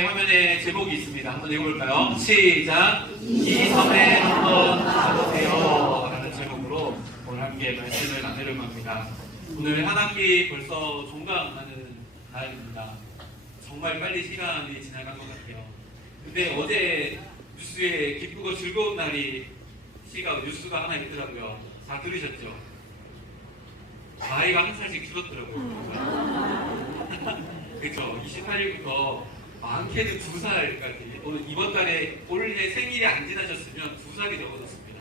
화면에 제목이 있습니다. 한번 읽어볼까요? 시작! 이 섬에 한번 가보세요 라는 제목으로 오늘 함께 말씀을 나누려고 합니다. 오늘 한 학기 벌써 종강하는 날입니다. 정말 빨리 시간이 지나간 것 같아요. 근데 어제 뉴스에 기쁘고 즐거운 날이 뉴스가 하나 있더라고요. 다 들으셨죠? 나이가 한 살씩 줄었더라고요. 그렇죠. 28일부터 많게는 2살까지. 오늘 이번 달에 올해 생일이 안 지나셨으면 2살이 적어졌습니다.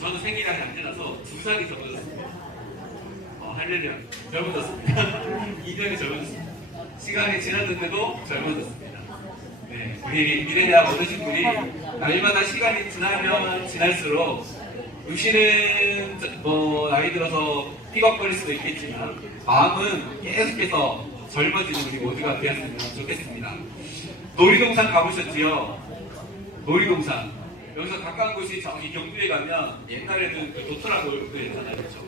저는 생일이 아직 안 지나서 2살이 적어졌습니다. 할렐루야. 젊어졌습니다. 2년이 젊어졌습니다. 시간이 지났는데도 젊어졌습니다. 네, 우리 미래대학 어르신들이 날마다 시간이 지나면 지날수록 의식은 나이 들어서 삐걱거릴 수도 있겠지만 마음은 계속해서 젊어지는 우리 모두가 되었으면 좋겠습니다. 놀이동산 가보셨지요? 놀이동산. 여기서 가까운 곳이 저기 경주에 가면 옛날에는 그 도트라고 했잖아요. 그렇죠?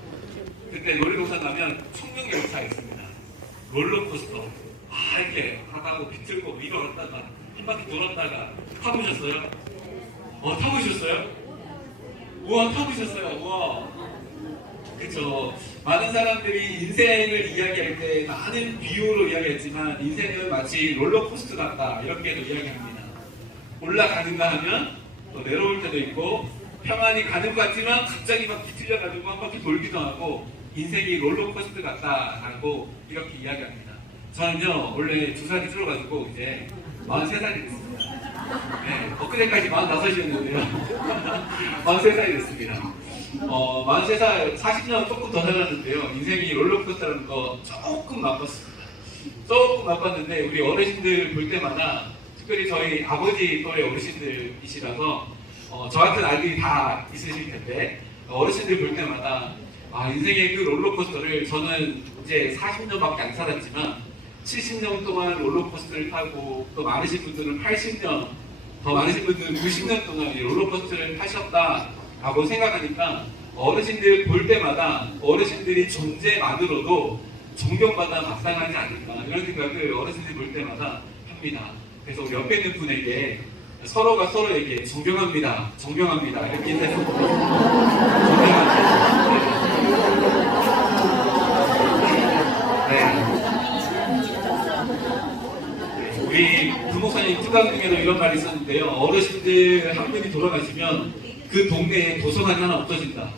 그때 놀이동산 가면 청룡열차 있습니다. 롤러코스터. 이렇게 가다고 비틀고 위로 갔다가 한 바퀴 돌았다가 타보셨어요? 타보셨어요? 우와, 타보셨어요? 우와. 그쵸. 많은 사람들이 인생을 이야기할 때 많은 비유로 이야기했지만 인생은 마치 롤러코스터 같다 이렇게도 이야기합니다. 올라가는가 하면 또 내려올 때도 있고 평안히 가는 것 같지만 갑자기 막 뒤틀려가지고 한 바퀴 돌기도 하고 인생이 롤러코스터 같다라고 이렇게 이야기합니다. 저는요 원래 2살이 줄어가지고 이제 43살이 됐습니다. 네, 엊그제까지 45이었는데요 43살이 됐습니다. 43살, 40년 조금 더 살았는데요. 인생이 롤러코스터라는 거 조금 나빴습니다. 조금 나빴는데 우리 어르신들 볼 때마다 특별히 저희 아버지 또래 어르신들이시라서 저 같은 아이들이 다 있으실 텐데 어르신들 볼 때마다 인생의 그 롤러코스터를 저는 이제 40년밖에 안 살았지만 70년 동안 롤러코스터를 타고 또 많으신 분들은 80년 더 많으신 분들은 90년 동안 이 롤러코스터를 타셨다라고 생각하니까 어르신들 볼 때마다 어르신들이 존재만으로도 존경받아 마땅하지 않을까 이런 생각을 어르신들 볼 때마다 합니다. 그래서 우리 옆에 있는 분에게 서로가 서로에게 존경합니다. 존경합니다. 이렇게 인사해서 존경합니다. 우리 부목사님 특강 중에도 이런 말이 있었는데요. 어르신들 한 분이 돌아가시면 그 동네에 도서관이 하나 없어진다.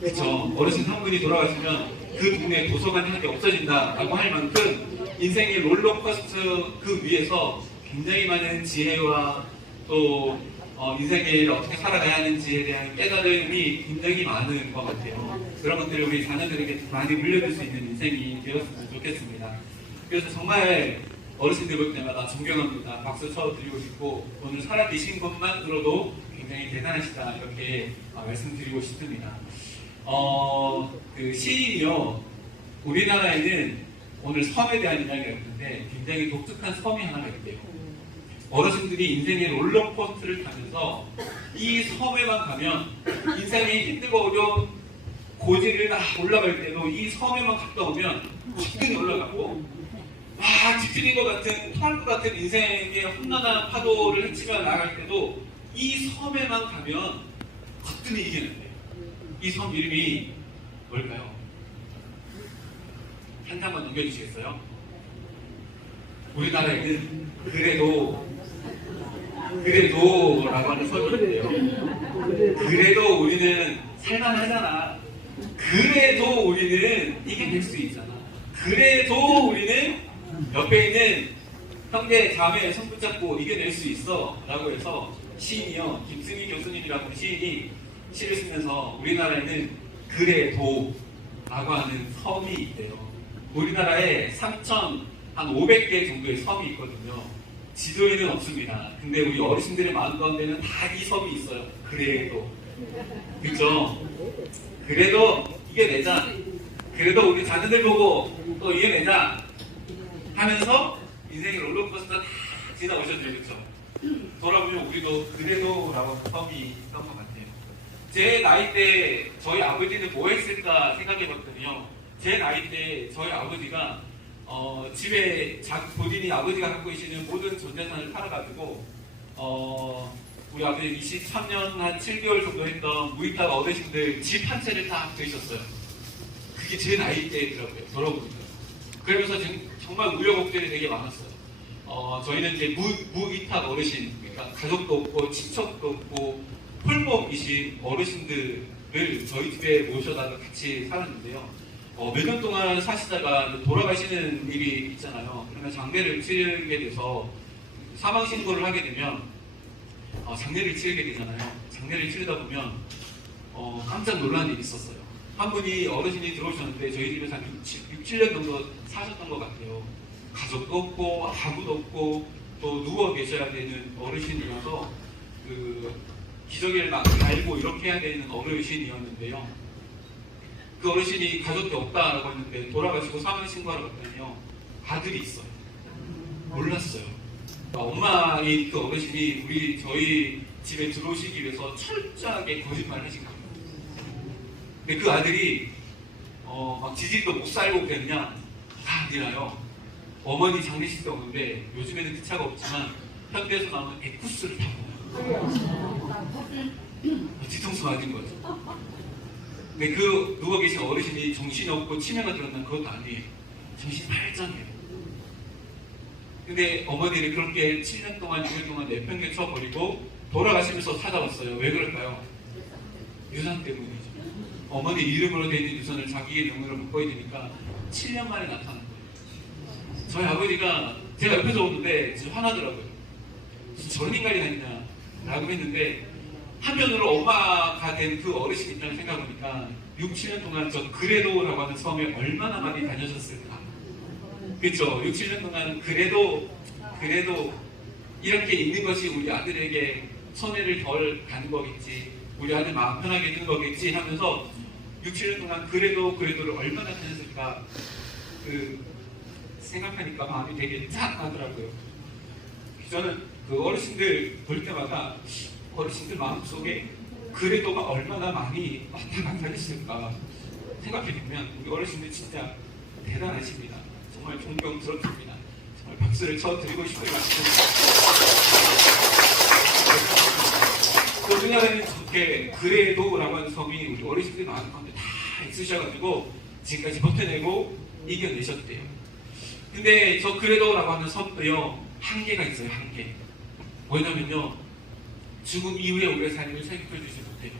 그쵸? 어르신 한 분이 돌아가시면 그 동네에 도서관이 하나 없어진다라고 할 만큼 인생의 롤러코스터 그 위에서 굉장히 많은 지혜와 또 인생에 어떻게 살아가야 하는지에 대한 깨달음이 굉장히 많은 것 같아요. 그런 것들을 우리 자녀들에게 많이 물려줄 수 있는 인생이 되었으면 좋겠습니다. 그래서 정말 어르신들 볼 때마다 존경합니다. 박수 쳐드리고 싶고 오늘 살아계신 것만으로도 굉장히 대단하시다 이렇게 말씀드리고 싶습니다. 그 시인이요. 우리나라에는 오늘 섬에 대한 이야기가 있는데 굉장히 독특한 섬이 하나가 있대요. 어르신들이 인생의 롤러코스터를 타면서 이 섬에만 가면 인생이 힘들고 어려운 고지를 다 올라갈 때도 이 섬에만 갔다 오면 화끈히 올라가고 뒤틀린 것 같은 토할 것 같은 인생의 험난한 파도를 헤치며 나갈 때도 이 섬에만 가면 화끈히 이기는데 이 섬 이름이 뭘까요? 한 장만 넘겨주시겠어요? 우리나라에는 그래도라고 하는 섬이 있는데요. 그래도 우리는 살만하잖아. 그래도 우리는 이겨낼 수 있잖아. 그래도 우리는 옆에 있는 형제, 자매 손 붙잡고 이겨낼 수 있어 라고 해서 시인이요. 김승희 교수님이라고 시인이 시를 쓰면서 우리나라에는 그래도 라고 하는 섬이 있대요. 우리나라에 3,500개 정도의 섬이 있거든요. 지도에는 없습니다. 근데 우리 어르신들의 마음 가운데는 다 이 섬이 있어요. 그래도. 그죠? 그래도 이겨내자. 그래도 우리 자녀들 보고 또 이겨내자. 하면서 인생의 롤러코스터 다 지나오셨죠. 그렇죠? 돌아보면 우리도 그래도 라고 하는 섬이 있던 것 같아요. 제 나이 때 저희 아버지는 뭐 했을까 생각해 봤더니요. 제 나이 때 저희 아버지가 집에 본인이 아버지가 갖고 계시는 모든 전 재산을 팔아가지고 우리 아버지 23년 한 7개월 정도 했던 무이탑 어르신들 집 한 채를 다 드셨어요. 그게 제 나이 때더라고요. 돌아보니까. 그러면서 지금 정말 우여곡절이 되게 많았어요. 저희는 이제 무이탑 어르신, 그러니까 가족도 없고 친척도 없고 홀몸이신 어르신들을 저희 집에 모셔다가 같이 살았는데요. 몇 년 동안 사시다가 돌아가시는 일이 있잖아요. 그러면 장례를 치르게 돼서 사망 신고를 하게 되면 장례를 치르게 되잖아요. 장례를 치르다 보면 깜짝 놀라는 일이 있었어요. 한 분이 어르신이 들어오셨는데 저희 집에서 한 6, 7년 정도 사셨던 것 같아요. 가족도 없고 아무도 없고 또 누워 계셔야 되는 어르신이어서 기저귀를 막 달고 이렇게 해야 되는 어르신이었는데요. 그 어르신이 가족이 없다라고 했는데 돌아가시고 사망신고하러 갔더니요, 아들이 있어요. 몰랐어요. 엄마인 그 어르신이 저희 집에 들어오시기 위해서 철저하게 거짓말을 하신 거예요. 근데 그 아들이 막 지지도 못 살고 그랬냐? 다 아니라요. 어머니 장례식 때 오는데 요즘에는 그 차가 없지만 현대에서 나오는 에쿠스를 타고 뒤통수 맞은 거죠. 근데 누워 계신 어르신이 정신이 없고 치매가 들었나 그것도 아니에요. 정신 팔짱이에요. 근데 어머니를 그렇게 7년 동안 6년 동안 내팽개쳐 버리고 돌아가시면서 찾아왔어요. 왜 그럴까요? 유산 때문이죠. 어머니 이름으로 된 유산을 자기의 명의로 바꿔야 되니까 7년 만에 나타난 거예요. 저희 아버지가 제가 옆에서 오는데 진짜 화나더라고요. 무슨 저런 인간이 다 있냐 라고 했는데, 한편으로 엄마가 된 그 어르신 입장을 생각해보니까 6, 7년 동안 저 그래도라고 하는 섬에 얼마나 많이 다녀셨을까. 그렇죠? 6, 7년 동안 그래도 이렇게 있는 것이 우리 아들에게 손해를 덜 가는 거겠지, 우리 아들 마음 편하게 해주는 거겠지 하면서 6, 7년 동안 그래도를 얼마나 다녔을까 생각하니까 마음이 되게 짠하더라고요. 저는 그 어르신들 볼 때마다 어르신들 마음속에 그래도가 얼마나 많이 왔다 갔다 했을까 생각해보면 우리 어르신들 진짜 대단하십니다. 정말 존경스럽습니다. 정말 박수를 쳐드리고 싶어요. 또 우리나라에는 저렇게 그래도라고 하는 섬이 우리 어르신들 마음 가운데 다 있으셔가지고 지금까지 버텨내고 이겨내셨대요. 근데 저 그래도라고 하는 섬도요, 한계가 있어요. 한계. 뭐냐면요, 죽음 이후에 우리의 삶을 책임져주지 못해요.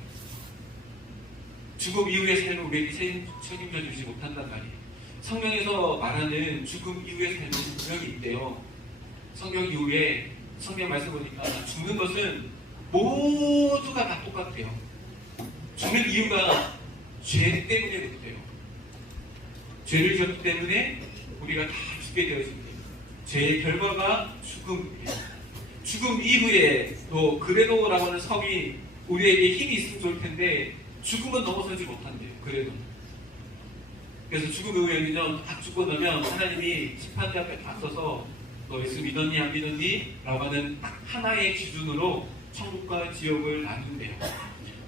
죽음 이후의 삶을 우리에게 책임져주지 못한단 말이에요. 성경에서 말하는 죽음 이후의 삶은 분명히 있대요. 성경 이후에 성경 말씀 보니까 죽는 것은 모두가 다 똑같아요. 죽는 이유가 죄 때문에 그렇대요. 죄를 지었기 때문에 우리가 다 죽게 되어집니다. 죄의 결과가 죽음이에요. 죽음 이후에 또 그래도라고 하는 섬이 우리에게 힘이 있으면 좋을 텐데 죽음은 넘어서지 못한대요. 그래도. 그래서 죽음 이후에는요, 딱 죽고 나면 하나님이 심판대 앞에 딱 서서 너 예수 믿었니 안 믿었니? 라고 하는 딱 하나의 기준으로 천국과 지옥을 나눈대요.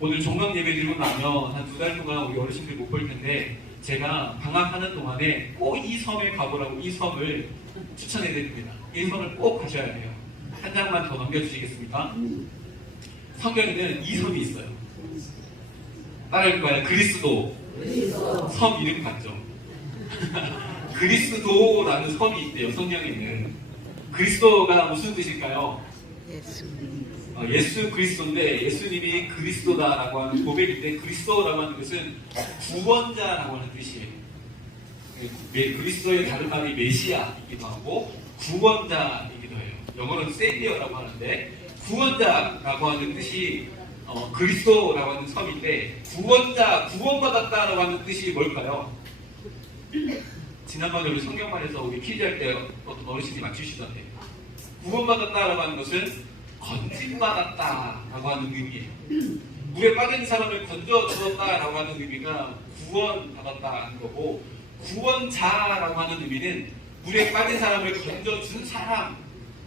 오늘 종강 예배 드리고 나면 한 2달 동안 우리 어르신들 못 볼 텐데 제가 방학하는 동안에 꼭 이 섬에 가보라고 이 섬을 추천해 드립니다. 이 섬을 꼭 가셔야 돼요. 한 장만 더 넘겨주시겠습니까? 성경에는 이 섬이 있어요. 따라해볼까요? 그리스도. 섬 이름 같죠? 그리스도라는 섬이 있대요. 성경에는. 그리스도가 무슨 뜻일까요? 예수 그리스도인데 예수님이 그리스도다라고 하는 고백인데, 그리스도라고 하는 것은 구원자라고 하는 뜻이에요. 그리스도의 다른 말이 메시아이기도 하고 구원자이기도 해요. 영어로는 세비어라고 하는데 구원자라고 하는 뜻이 그리스도라고 하는 섬인데, 구원자, 구원받았다라고 하는 뜻이 뭘까요? 지난번에 우리 성경만에서 우리 퀴즈 할 때 어떤 어르신이 맞추시던데, 구원받았다라고 하는 것은 건진받았다라고 하는 의미예요. 물에 빠진 사람을 건져주었다라고 하는 의미가 구원받았다는 거고, 구원자라고 하는 의미는 물에 빠진 사람을 건져준 사람,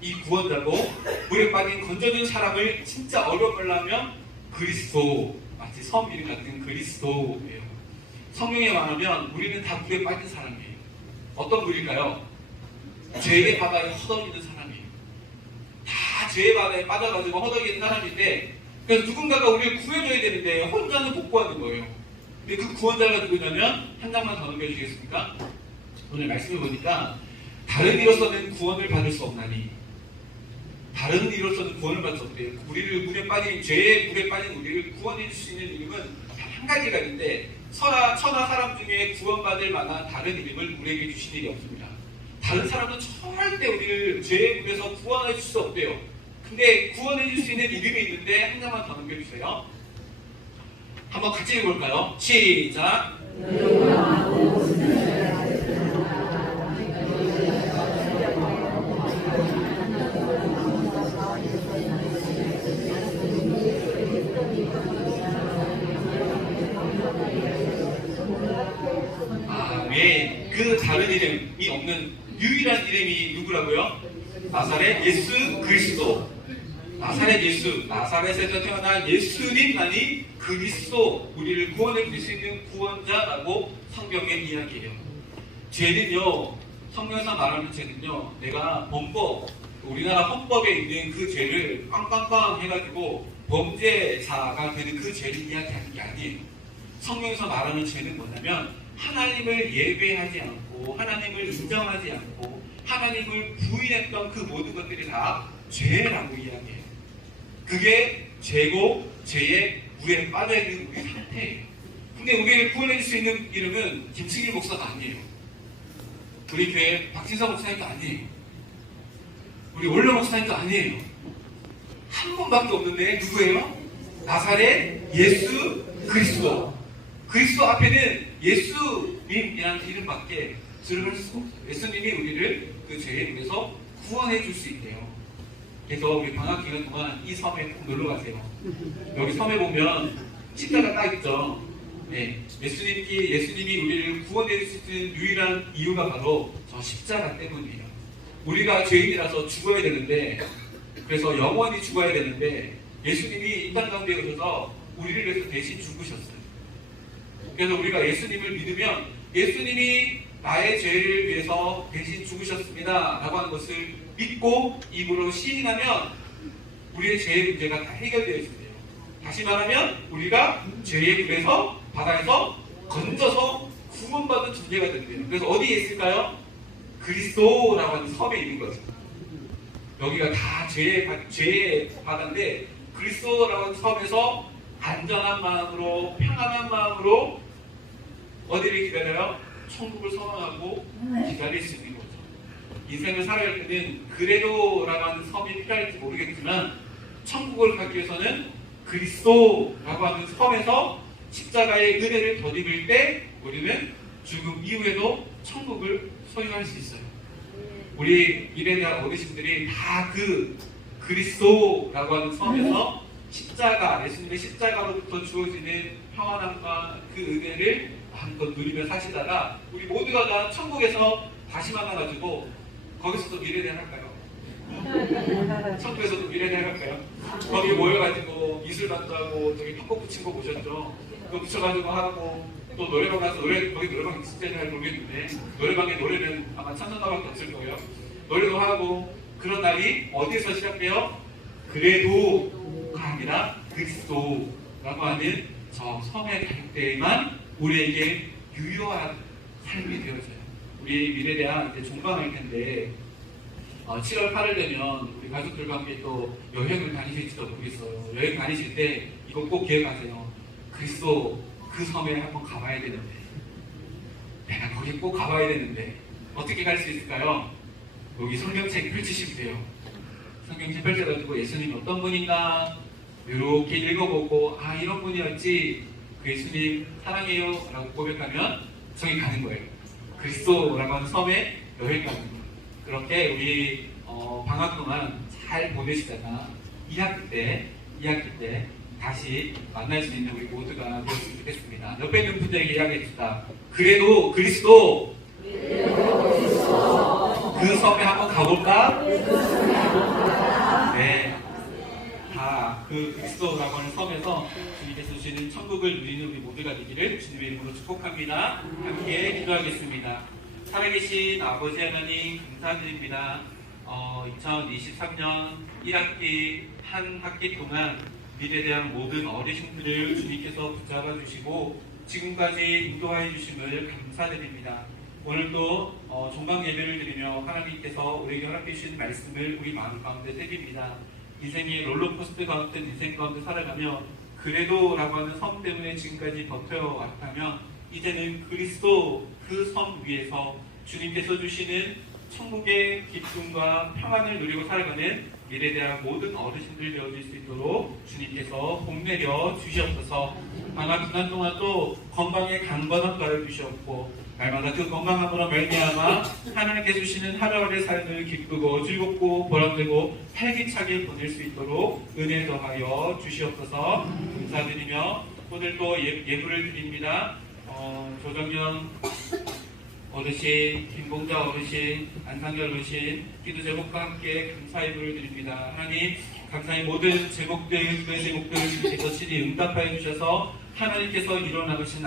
이 구원자고, 물에 빠진 건져준 사람을 진짜 어려움을 하면 그리스도, 마치 섬 이름 같은 그리스도예요. 성경에 말하면 우리는 다 물에 빠진 사람이에요. 어떤 물일까요? 죄의 바다에 허덕이는 사람이에요. 다 죄의 바다에 빠져가지고 허덕이는 사람인데, 그래서 누군가가 우리를 구해줘야 되는데 혼자는 못 구하는 거예요. 근데 그 구원자가 누구냐면, 한 장만 더 넘겨주시겠습니까? 오늘 말씀을 보니까 다른 이로서는 구원을 받을 수 없나니, 다른 이로서는 구원을 받을 수 없대요. 우리를 물에 빠진, 죄의 물에 빠진 우리를 구원해 줄 수 있는 이름은 한 가지가 있는데, 천하 사람 중에 구원받을 만한 다른 이름을 우리에게 주신 일이 없습니다. 다른 사람은 절대 우리를 죄의 물에서 구원해 줄 수 없대요. 근데 구원해 줄 수 있는 이름이 있는데, 한 장만 더 넘겨주세요. 한번 같이 읽어볼까요? 시작! 왜 그 다른 이름이 없는 유일한 이름이 누구라고요? 나사렛 예수 그리스도. 나사렛 예수, 나사렛에서 태어난 예수님만이 그리스도, 우리를 구원해 줄 수 있는 구원자라고 성경의 이야기해요. 죄는요, 성경에서 말하는 죄는요, 내가 범법, 우리나라 헌법에 있는 그 죄를 빵빵빵 해가지고 범죄자가 되는 그 죄를 이야기하는 게 아니에요. 성경에서 말하는 죄는 뭐냐면, 하나님을 예배하지 않고, 하나님을 인정하지 않고, 하나님을 부인했던 그 모든 것들이 다 죄라고 이야기해요. 그게 죄고, 죄의 물에 빠져있는 우리 상태예요. 근데 우리를 구원해 줄 수 있는 이름은 김승일 목사가 아니에요. 우리 교회 박진서 목사님도 아니에요. 우리 원로 목사님도 아니에요. 한 분밖에 없는데 누구예요? 나사렛 예수 그리스도. 그리스도 앞에는 예수님이라는 이름밖에 들어갈 수가 없어요. 예수님이 우리를 그 죄의 물에서 구원해 줄 수 있대요. 그래서 우리 방학 기간 동안 이 섬에 꼭 놀러 가세요. 여기 섬에 보면 십자가 딱 있죠. 네, 예수님이 우리를 구원해 줄 수 있는 유일한 이유가 바로 저 십자가 때문이에요. 우리가 죄인이라서 죽어야 되는데, 그래서 영원히 죽어야 되는데, 예수님이 이 땅 가운데 오셔서 우리를 위해서 대신 죽으셨어요. 그래서 우리가 예수님을 믿으면, 예수님이 나의 죄를 위해서 대신 죽으셨습니다 라고 하는 것을 믿고 입으로 시인하면 우리의 죄의 문제가 다 해결되어 있어요. 다시 말하면 우리가 죄의 물에서, 바다에서 건져서 구원받은 존재가 된대요. 그래서 어디에 있을까요? 그리스도라고 하는 섬에 있는 거죠. 여기가 다 죄의 바다인데, 그리스도라고 하는 섬에서 안전한 마음으로, 평안한 마음으로 어디를 기다려요? 천국을 소망하고 기다릴 수 있는 거죠. 인생을 살아갈 때는 그래도라고 하는 섬이 필요할지 모르겠지만, 천국을 가기 위해서는 그리스도라고 하는 섬에서 십자가의 은혜를 덧입을 때 우리는 죽음 이후에도 천국을 소유할 수 있어요. 우리 미래대학 어르신들이 다 그 그리스도라고 하는 섬에서 십자가, 예수님의 십자가로부터 주어지는 평안함과 그 은혜를 마음껏 누리며 사시다가 우리 모두가 다 천국에서 다시 만나가지고 거기서도 미래대학 할까요? 천국에서도 미래대학 할까요? 거기 모여가지고 미술반도 하고, 저기 턱꼭 붙인 거 보셨죠? 그거 붙여가지고 하고, 또 노래방 가서 거기 노래방 진짜 잘 모르겠는데, 노래방에 노래는 아마 찬송가밖에 없을 거예요. 노래도 하고, 그런 날이 어디에서 시작돼요? 그래도가 아니라 그리스도라고 하는 저 섬에 갈 때에만 우리에게 유효한 삶이 되어져요. 우리 미래대학 이제 종강할 텐데, 7월 8일 되면 우리 가족들과 함께 또 여행을 다니실지도 모르겠어요. 여행 다니실 때 이거 꼭 기억하세요. 그리스도 그 섬에 한번 가봐야 되는데, 내가 거기 꼭 가봐야 되는데 어떻게 갈 수 있을까요? 여기 성경책 펼치시면 돼요. 성경책 펼쳐가지고 예수님이 어떤 분인가 이렇게 읽어보고, 아, 이런 분이었지, 그 예수님 사랑해요 라고 고백하면 저기 가는 거예요. 그리스도라고 하는 섬에 여행 가는 거예요. 그렇게 우리 방학 동안 잘 보내시다가 2학기 때 다시 만날 수 있는 우리 모두가 되었으면 좋겠습니다. 옆에 있는 분들에게 이야기해줍시다. 그래도 그리스도 그 섬에 한번 가볼까? 네, 다 그 그리스도라고 하는 섬에서 주님께서 주시는 천국을 누리는 우리 모두가 되기를 주님의 이름으로 축복합니다. 함께 기도하겠습니다. 살아계신 아버지 하나님 감사드립니다. 2023년 1학기 한 학기 동안 미래대학 모든 어르신들을 주님께서 붙잡아 주시고 지금까지 인도하여 주심을 감사드립니다. 오늘도 종강 예배를 드리며 하나님께서 우리에게 허락해 주신 말씀을 우리 마음 가운데 새깁니다. 인생의 롤러코스터 같은 인생 가운데 살아가며 그래도라고 하는 섬 때문에 지금까지 버텨왔다면 이제는 그리스도 그 섬 위에서 주님께서 주시는 천국의 기쁨과 평안을 누리고 살아가는 미래대학 모든 어르신들 되어질 수 있도록 주님께서 복내려 주시옵소서. 방학 기간 동안 또 건강에 강건함가를 주시옵고 날마다 그 건강함으로 말미암아 하나님께 주시는 하루하루의 삶을 기쁘고 즐겁고 보람되고 활기차게 보낼 수 있도록 은혜 더하여 주시옵소서. 감사드리며 오늘 또 예불을 드립니다. 조정현 어르신, 김봉자 어르신, 안상결 어르신 기도 제목과 함께 감사 예불을 드립니다. 하나님 감사의 모든 제목들, 기도의 제목들 주님께서 친히 응답하여 주셔서 하나님께서 이뤄나가신